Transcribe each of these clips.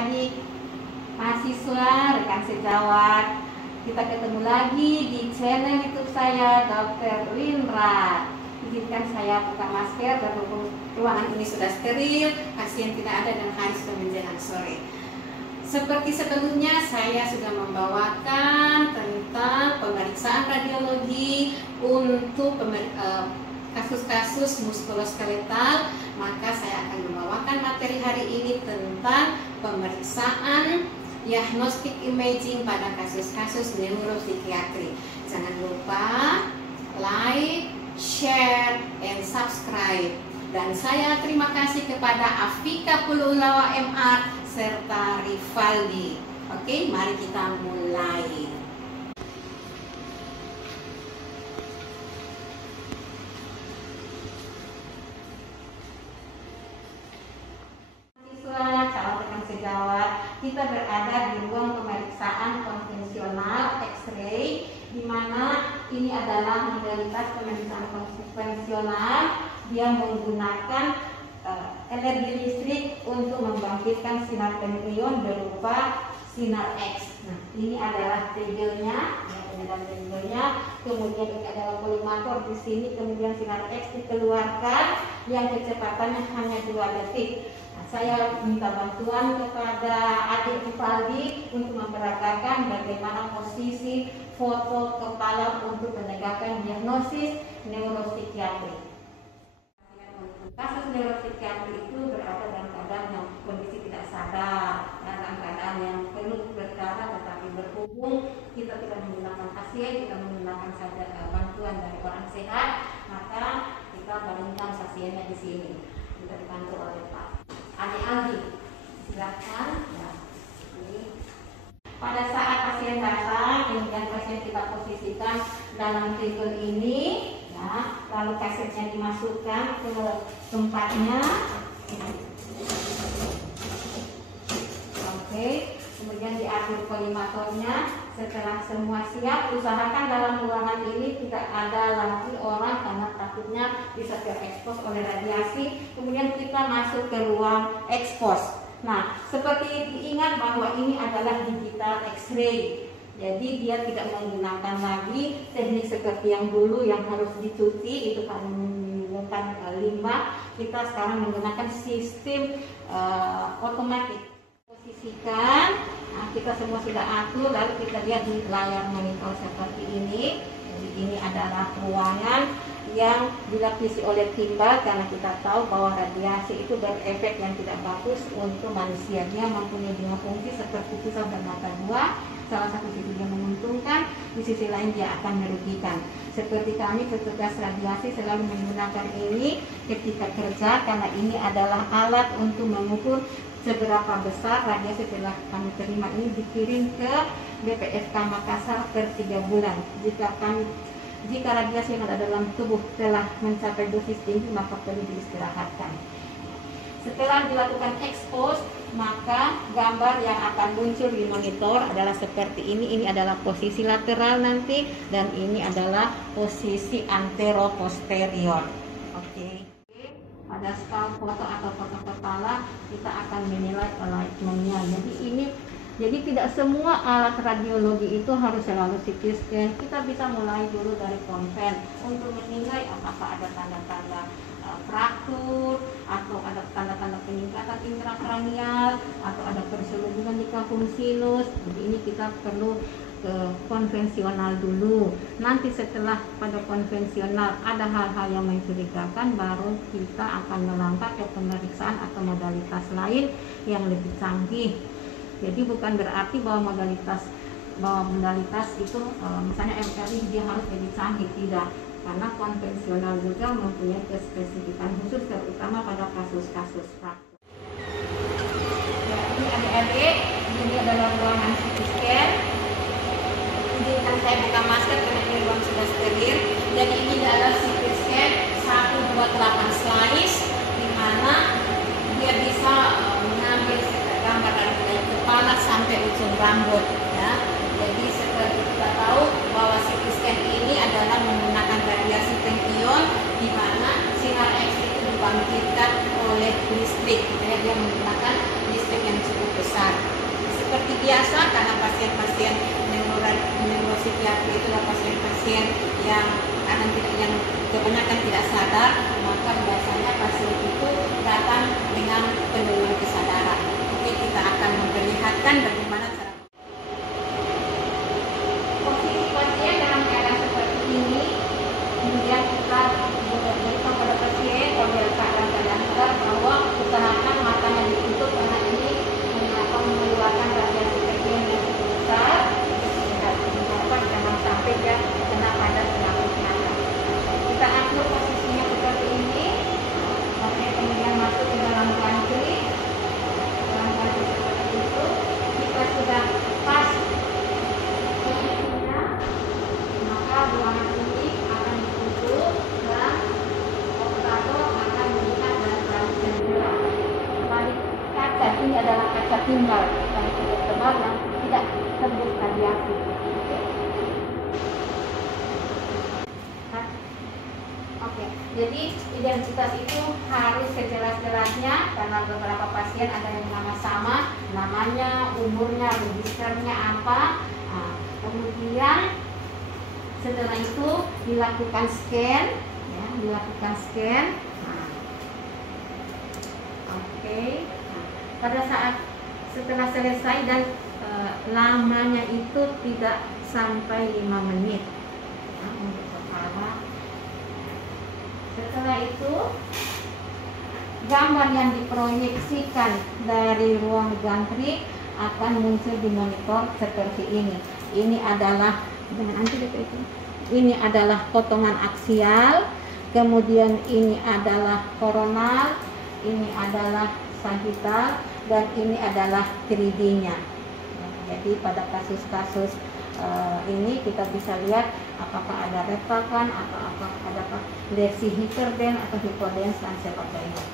adik-adik, mahasiswa, rekan sejawat. Kita ketemu lagi di channel YouTube saya, Dr. Windra. Izinkan saya buka masker dan ruangan ini sudah steril, pasien tidak ada dan hari sudah menjelang sore. Seperti sebelumnya, saya sudah membawakan tentang pemeriksaan radiologi untuk kasus-kasus muskuloskeletal. Maka saya akan membawakan materi hari ini tentang pemeriksaan diagnostik imaging pada kasus-kasus neuropsikiatri. Jangan lupa like, share, and subscribe. Dan saya terima kasih kepada Afika Pululawa MR serta Rivaldi. Oke, mari kita mulai. Mahasiswa, calon rekan sejawat, kita berada di ruang pemeriksaan konvensional X-ray, di mana ini adalah modalitas pemeriksaan konvensional yang menggunakan energi listrik untuk membangkitkan sinar tempion berupa sinar X. Nah, ini adalah tegelnya, kemudian ini adalah kolimator di sini, kemudian sinar X dikeluarkan yang kecepatannya hanya 2 detik. Nah, saya minta bantuan kepada adik Rivaldi untuk memperagakan bagaimana posisi foto kepala untuk menegakkan diagnosis neuropsikiatri. Kasus neuropsikiatri itu berada dalam keadaan yang kondisi tidak sadar, dalam keadaan yang penuh berdarah, tetapi berhubung kita tidak menggunakan pasien, kita menggunakan saja bantuan dari orang sehat, maka kita bandingkan pasiennya di sini. Kita dibantu oleh Pak Adi Aldi. Silakan. Ya. Pada saat pasien datang, kemudian pasien kita posisikan dalam tegel ini. Ya, lalu kasetnya dimasukkan ke tempatnya. Oke, kemudian diatur kolimatornya. Setelah semua siap, usahakan dalam ruangan ini tidak ada lagi orang karena takutnya bisa terekspos oleh radiasi. Kemudian kita masuk ke ruang ekspos. Nah, seperti diingat bahwa ini adalah digital X-ray. Jadi dia tidak menggunakan lagi teknik seperti yang dulu yang harus dicuci, itu kan menggunakan limbah. Kita sekarang menggunakan sistem otomatis. Posisikan, nah, kita semua sudah atur, lalu kita lihat di layar monitor seperti ini. Jadi ini adalah ruangan yang dilapisi oleh timbal, karena kita tahu bahwa radiasi itu berefek yang tidak bagus untuk manusia. Dia mempunyai 2 fungsi seperti pisau dan mata 2. Salah satu sisi dia menguntungkan, di sisi lain dia akan merugikan. Seperti kami petugas radiasi selalu menggunakan ini ketika kerja, karena ini adalah alat untuk mengukur seberapa besar radiasi telah kami terima. Ini dikirim ke BPFK Makassar per 3 bulan. Jika radiasi yang ada dalam tubuh telah mencapai dosis tinggi, maka perlu diistirahatkan. Setelah dilakukan ekspos, maka gambar yang akan muncul di monitor adalah seperti ini. Ini adalah posisi lateral nanti, dan ini adalah posisi antero-posterior. Oke. Pada skala foto atau foto kepala, kita akan menilai alignment-nya. Jadi tidak semua alat radiologi itu harus selalu CT scan. Kita bisa mulai dulu dari konven untuk menilai apakah ada tanda-tanda fraktur, atau ada tanda-tanda peningkatan intrakranial, atau ada perselubungan di kafum sinus. Jadi ini kita perlu ke konvensional dulu. Nanti setelah pada konvensional ada hal-hal yang mencurigakan, baru kita akan melangkah ke pemeriksaan atau modalitas lain yang lebih canggih. Jadi bukan berarti bahwa modalitas itu misalnya MRI dia harus lebih canggih, tidak. Karena konvensional juga mempunyai kespesifikan khusus, terutama pada kasus-kasus fraktur. Ya, ini adik-adik, ini adalah ruangan CT scan. Izinkan saya buka masker karena ini ruang sudah steril. Jadi ini adalah CT scan 128 slice, di mana dia bisa mengambil gambar dari kepala sampai ujung rambut. Ya. Jadi seperti kita tahu bahwa CT scan ini adalah menggunakan radiasi tempion, di mana sinar X itu dibangkitkan oleh listrik. Dia menggunakan listrik yang cukup besar. Seperti biasa, karena pasien-pasien neuropsikiatri itu adalah pasien-pasien yang kebanyakan tidak sadar, maka biasanya pasien itu datang dengan penurunan kesadaran. Oke, kita akan memperlihatkan bagaimana cara posisi pasien dalam keadaan seperti ini. Kemudian kita berikan pada pasien pada keadaan sadar bahwa usahakan matanya ditutup karena ini akan mengeluarkan radiasi kecil yang cukup besar. Jangan sampai dia kena pada selaput mata. Kita atur posisinya seperti ini. Pasien kemudian masuk ke dalam gantri seperti itu. Jika sudah pas posisinya, maka ruangan ini akan ditutup dan operator akan melihat dan selalu jendela. Balik kaca ini adalah kaca timbal yang cukup tebal yang tidak tembus radiasi. Jadi identitas itu harus sejelas-jelasnya karena beberapa pasien ada yang nama sama, namanya, umurnya, registernya apa. Nah, kemudian setelah itu dilakukan scan, ya, dilakukan scan. Nah, oke. Nah, pada saat setelah selesai dan lamanya itu tidak sampai 5 menit. Nah, untuk kepala. Setelah itu gambar yang diproyeksikan dari ruang gantrik akan muncul di monitor seperti ini. Ini adalah potongan aksial, kemudian ini adalah koronal, ini adalah sagittal, dan ini adalah 3D-nya. Jadi pada kasus-kasus ini kita bisa lihat apakah ada retakan atau apakah ada lesi hiperden atau hipodens dan sebagainya.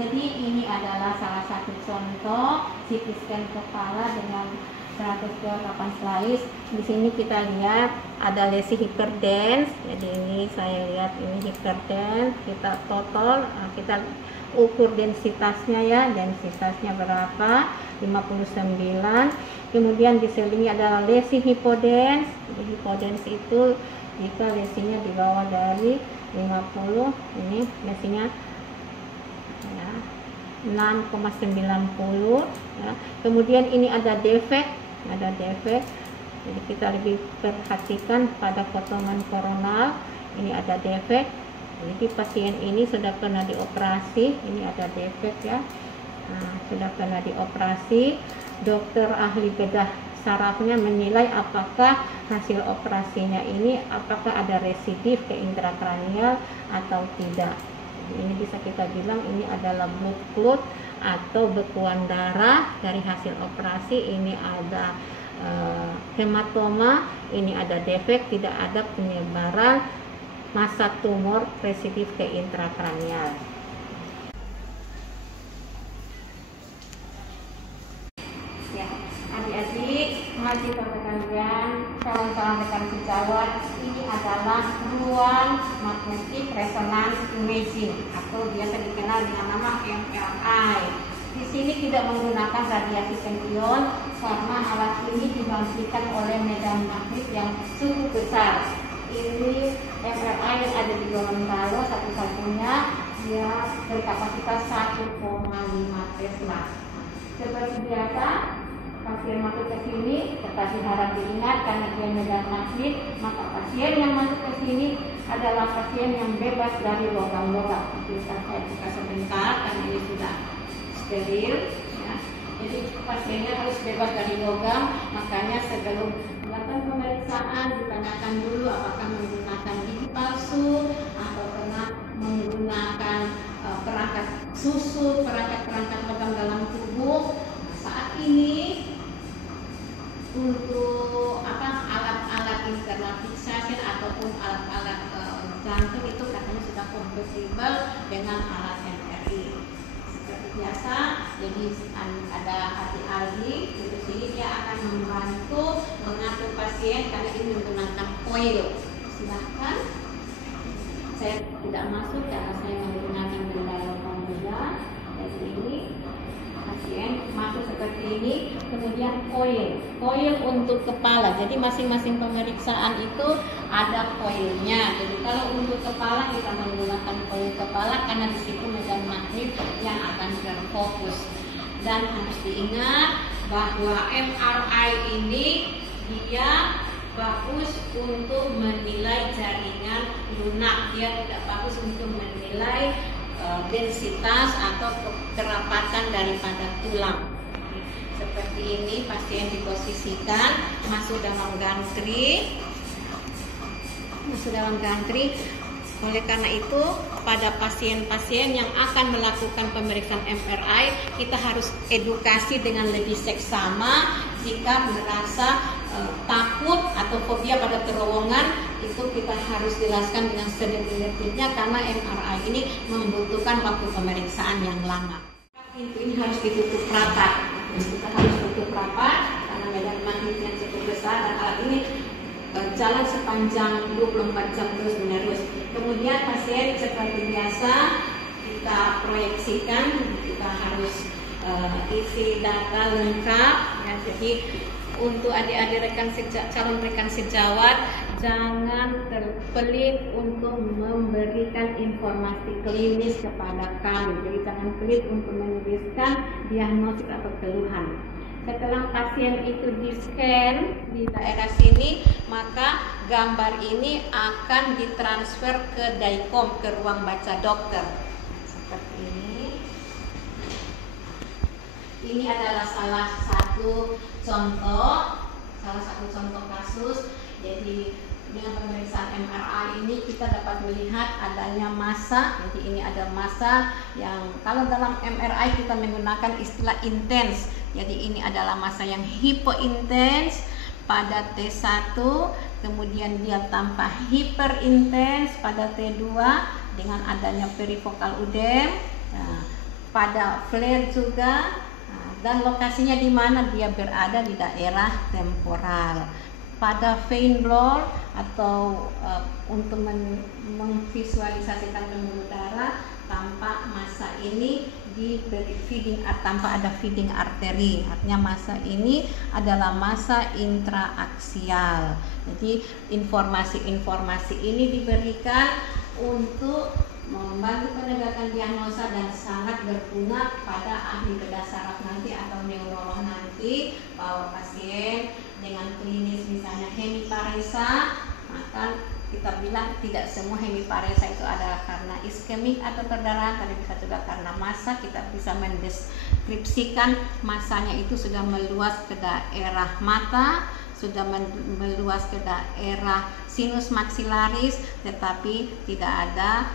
Jadi ini adalah salah satu contoh CT scan kepala dengan 128 slice. Di sini kita lihat ada lesi hiperdens. Jadi ini saya lihat ini hiperdens. Kita total, kita ukur densitasnya ya, densitasnya berapa? 59. Kemudian diselingi adalah lesi hipodens. Jadi hipodens itu jika lesinya di bawah dari 50, ini lesinya ya, 6,90 ya. Kemudian ini ada defek, jadi kita lebih perhatikan pada potongan koronal, ini ada defek. Jadi pasien ini sudah pernah dioperasi, ini ada defek ya. Nah, sudah pernah dioperasi, dokter ahli bedah sarafnya menilai apakah hasil operasinya ini apakah ada residif ke intrakranial atau tidak. Jadi ini bisa kita bilang ini adalah blood clot atau bekuan darah dari hasil operasi. Ini ada hematoma, ini ada defek, tidak ada penyebaran massa tumor residif ke intrakranial. Adik-adik, mahasiswa sekalian, calon-calon rekan sejawat, ini adalah ruang magnetic resonance imaging atau biasa dikenal dengan nama MRI. Di sini tidak menggunakan radiasi sempion karena alat ini dibangkitkan oleh medan magnet yang cukup besar. Ini MRI yang ada di Gorontalo satu-satunya, dia berkapasitas 1,5 Tesla. Seperti biasa, pasien masuk ke sini, tetapi harap diingat karena dia medan magnet, maka pasien yang masuk ke sini adalah pasien yang bebas dari logam-logam. Bisa saya buka sebentar karena ini sudah steril. Ya. Jadi pasiennya harus bebas dari logam, makanya sebelum melakukan pemeriksaan ditanyakan dulu apakah menggunakan gigi palsu atau pernah menggunakan perangkat susu, perangkat-perangkat logam dalam tubuh. Saat ini untuk alat-alat internal fixation ataupun alat-alat jantung itu katanya sudah kompatibel dengan alat MRI. Seperti biasa, jadi ada ahli-ahli di sini, dia akan membantu mengatur pasien karena ini menggunakan coil. Silahkan, saya tidak masuk karena saya menggunakan benda logam muda. Jadi ini pasien masuk ini, kemudian koil untuk kepala. Jadi masing-masing pemeriksaan itu ada koilnya. Jadi kalau untuk kepala kita menggunakan koil kepala karena di situ medan magnet yang akan terfokus. Dan harus diingat bahwa MRI ini dia bagus untuk menilai jaringan lunak, dia tidak bagus untuk menilai densitas atau kerapatan daripada tulang. Seperti ini pasien diposisikan masuk dalam gantri. Oleh karena itu pada pasien-pasien yang akan melakukan pemeriksaan MRI kita harus edukasi dengan lebih seksama. Jika merasa takut atau fobia pada terowongan, itu kita harus jelaskan dengan sedetil-detilnya karena MRI ini membutuhkan waktu pemeriksaan yang lama. Pintu ini harus ditutup rapat. Kita harus tutup rapat karena medan magnetnya cukup besar dan alat ini jalan sepanjang 24 jam terus menerus. Kemudian pasien seperti biasa kita proyeksikan, kita harus isi data lengkap ya. Jadi untuk adik-adik calon rekan sejawat jangan terpelit untuk memberikan informasi klinis kepada kami. Jadi jangan pelit untuk menuliskan diagnosis atau keluhan. Setelah pasien itu di-scan di daerah sini, maka gambar ini akan ditransfer ke DICOM, ke ruang baca dokter. Seperti ini. Ini adalah salah satu contoh kasus. Jadi dengan pemeriksaan MRI ini kita dapat melihat adanya massa. Jadi ini ada massa yang kalau dalam MRI kita menggunakan istilah intens. Jadi ini adalah massa yang hipointens pada T1, kemudian dia tampak hiperintens pada T2 dengan adanya perivokal udem. Nah, pada flare juga. Dan lokasinya di mana? Dia berada di daerah temporal. Pada vein blur atau untuk memvisualisasikan pembuluh darah, tampak massa ini diberi feeding, tanpa ada feeding arteri. Artinya massa ini adalah massa intraaksial. Jadi informasi-informasi ini diberikan untuk membantu penegakan diagnosa dan sangat berguna pada ahli bedah saraf nanti atau neurolog nanti bahwa pasien dengan klinis misalnya hemiparesa, maka kita bilang tidak semua hemiparesa itu adalah karena iskemik atau perdarahan, tapi bisa juga karena massa. Kita bisa mendeskripsikan massanya itu sudah meluas ke daerah mata, sudah meluas ke daerah sinus maksilaris, tetapi tidak ada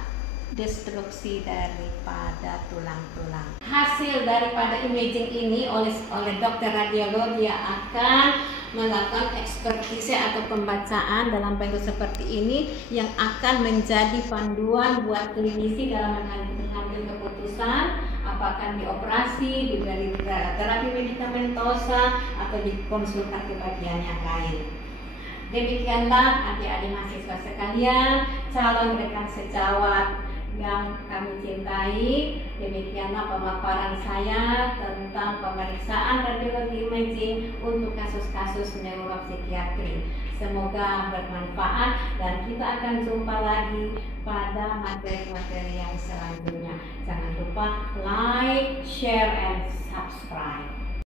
destruksi daripada tulang-tulang. Hasil daripada imaging ini oleh dokter radiolog, dia akan melakukan ekspertise atau pembacaan dalam bentuk seperti ini yang akan menjadi panduan buat klinisi dalam mengambil keputusan apakah dioperasi, diberi terapi medikamentosa atau dikonsultasi ke bagian yang lain. Demikianlah adik-adik mahasiswa sekalian, calon rekan sejawat yang kami cintai, demikianlah pemaparan saya tentang pemeriksaan radiologi imaging untuk kasus-kasus neuropsikiatri. Semoga bermanfaat dan kita akan jumpa lagi pada materi-materi yang selanjutnya. Jangan lupa like, share, and subscribe.